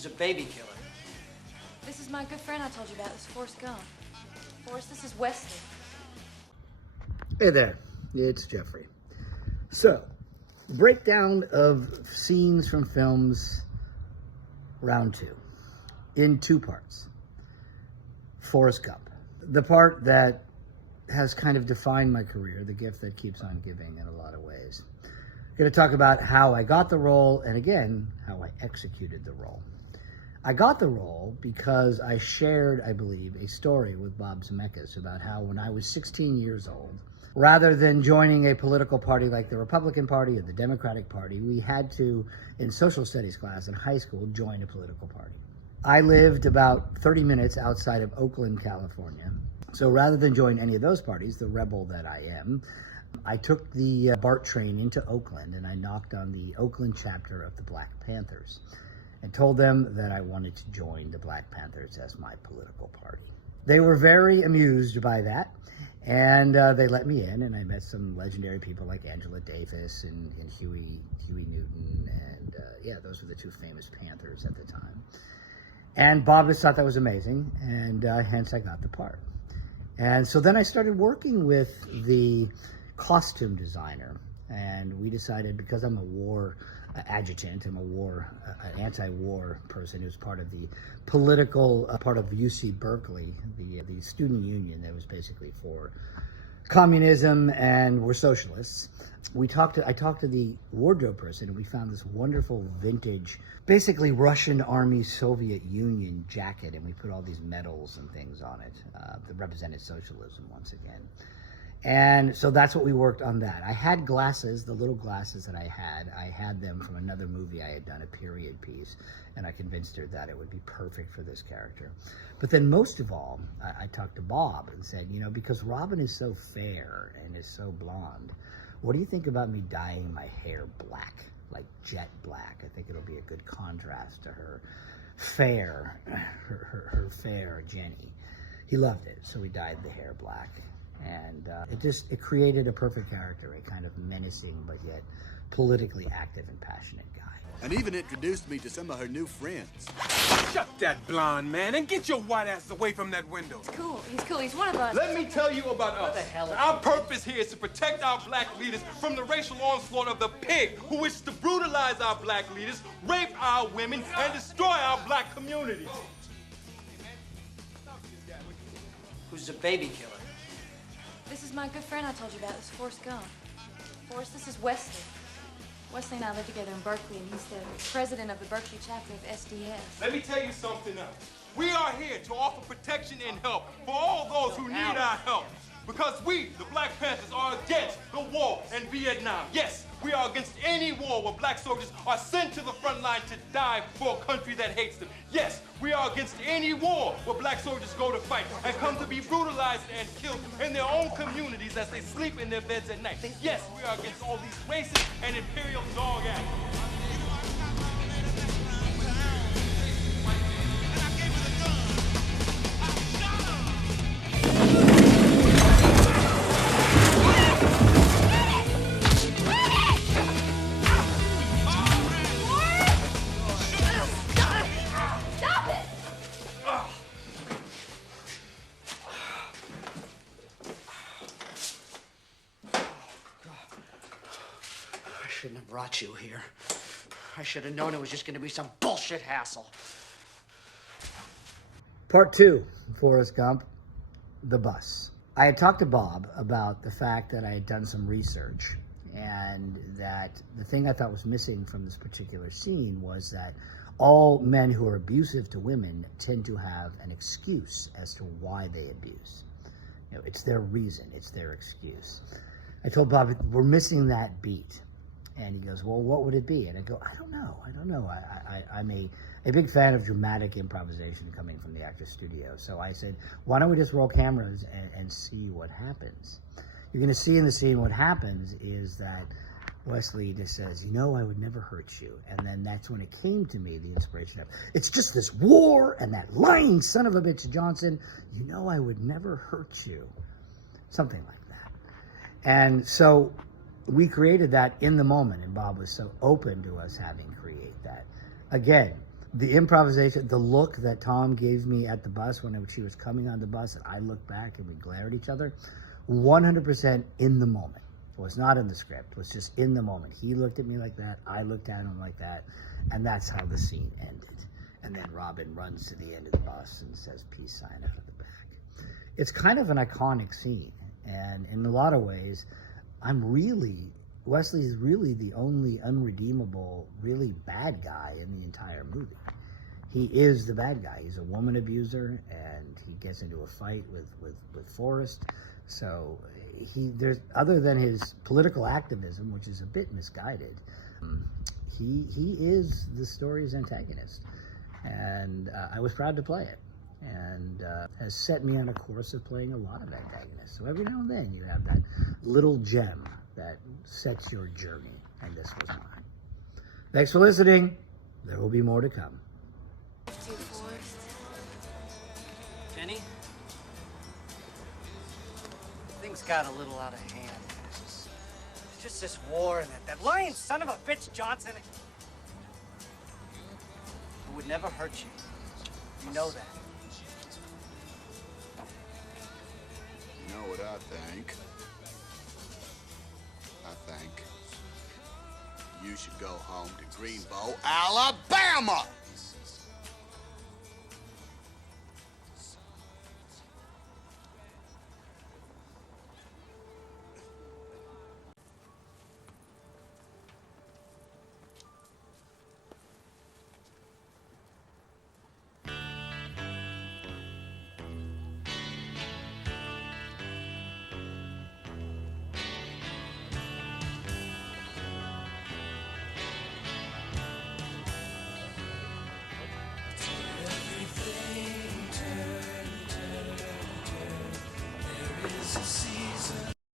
Who's a baby killer? This is my good friend I told you about. This is Forrest Gump. Forrest, this is Wesley. Hey there, it's Geoffrey. So, breakdown of scenes from films, round 2, in 2 parts. Forrest Gump. The part that has kind of defined my career, the gift that keeps on giving in a lot of ways. I'm going to talk about how I got the role, and again, how I executed the role. I got the role because I shared, I believe, a story with Bob Zemeckis about how when I was 16 years old, rather than joining a political party like the Republican Party or the Democratic Party, we had to, in social studies class in high school, join a political party. I lived about 30 minutes outside of Oakland, California. So rather than join any of those parties, the rebel that I am, I took the BART train into Oakland and I knocked on the Oakland chapter of the Black Panthers and told them that I wanted to join the Black Panthers as my political party. They were very amused by that, and they let me in, and I met some legendary people like Angela Davis and Huey Newton, and those were the 2 famous Panthers at the time. And Bob just thought that was amazing, and hence I got the part. And so then I started working with the costume designer, and we decided, because I'm a war adjutant, I'm an anti-war person who's part of the political part of UC Berkeley, the student union that was basically for communism, and we're socialists. I talked to the wardrobe person, and we found this wonderful vintage, basically Russian Army Soviet Union jacket, and we put all these medals and things on it that represented socialism once again. And so that's what we worked on that. I had glasses, the little glasses that I had them from another movie I had done, a period piece, and I convinced her that it would be perfect for this character. But then most of all, I talked to Bob and said, because Robin is so fair and is so blonde, what do you think about me dyeing my hair black, like jet black? I think it'll be a good contrast to her fair, her fair Jenny. He loved it, so we dyed the hair black. And it created a perfect character, a kind of menacing but yet politically active and passionate guy. And even introduced me to some of her new friends. Shut that blonde man and get your white ass away from that window. He's cool. He's cool. He's one of us. Let me tell you about us. What the hell? Our purpose here is to protect our black leaders from the racial onslaught of the pig who wishes to brutalize our black leaders, rape our women, and destroy our black communities. Who's a baby killer? This is my good friend I told you about. This is Forrest Gump. Forrest, this is Wesley. Wesley and I live together in Berkeley, and he's the president of the Berkeley chapter of SDS. Let me tell you something else. We are here to offer protection and help for all those who need our help. Because we, the Black Panthers, are against the war in Vietnam. Yes, we are against any war where black soldiers are sent to the front line to die for a country that hates them. Yes, we are against any war where black soldiers go to fight and come to be brutalized and killed in their own communities as they sleep in their beds at night. Yes, we are against all these racist and imperial dog acts. I shouldn't have brought you here. I should have known it was just going to be some bullshit hassle. Part 2, Forrest Gump, the bus. I had talked to Bob about the fact that I had done some research, and that the thing I thought was missing from this particular scene was that all men who are abusive to women tend to have an excuse as to why they abuse. It's their reason, it's their excuse. I told Bob, we're missing that beat. And he goes, well, what would it be? And I go, I don't know. I'm a big fan of dramatic improvisation coming from the Actors Studio. So I said, why don't we just roll cameras and see what happens? You're going to see in the scene what happens is that Wesley just says, I would never hurt you. And then that's when it came to me, the inspiration of, it's just this war and that lying son of a bitch Johnson, I would never hurt you. Something like that. And so we created that in the moment, and Bob was so open to us having create that. Again, The improvisation, the look that Tom gave me at the bus when she was coming on the bus, and I looked back and we glared at each other, 100% in the moment. It was not in the script. It was just in the moment. He looked at me like that. I looked at him like that. And that's how the scene ended. And then Robin runs to the end of the bus and says peace sign out of the back. It's kind of an iconic scene. And in a lot of ways, Wesley is really the only unredeemable, really bad guy in the entire movie. He is the bad guy. He's a woman abuser, and he gets into a fight with Forrest. So there's other than his political activism, which is a bit misguided, he is the story's antagonist. And I was proud to play it, and has set me on a course of playing a lot of antagonists. So every now and then you have that little gem that sets your journey, and this was mine. Thanks for listening. There will be more to come. Jenny? Things got a little out of hand. It's just this war and that lying son of a bitch Johnson. It would never hurt you. You know that. You know what I think? I think you should go home to Greenbow, Alabama! There is a sea.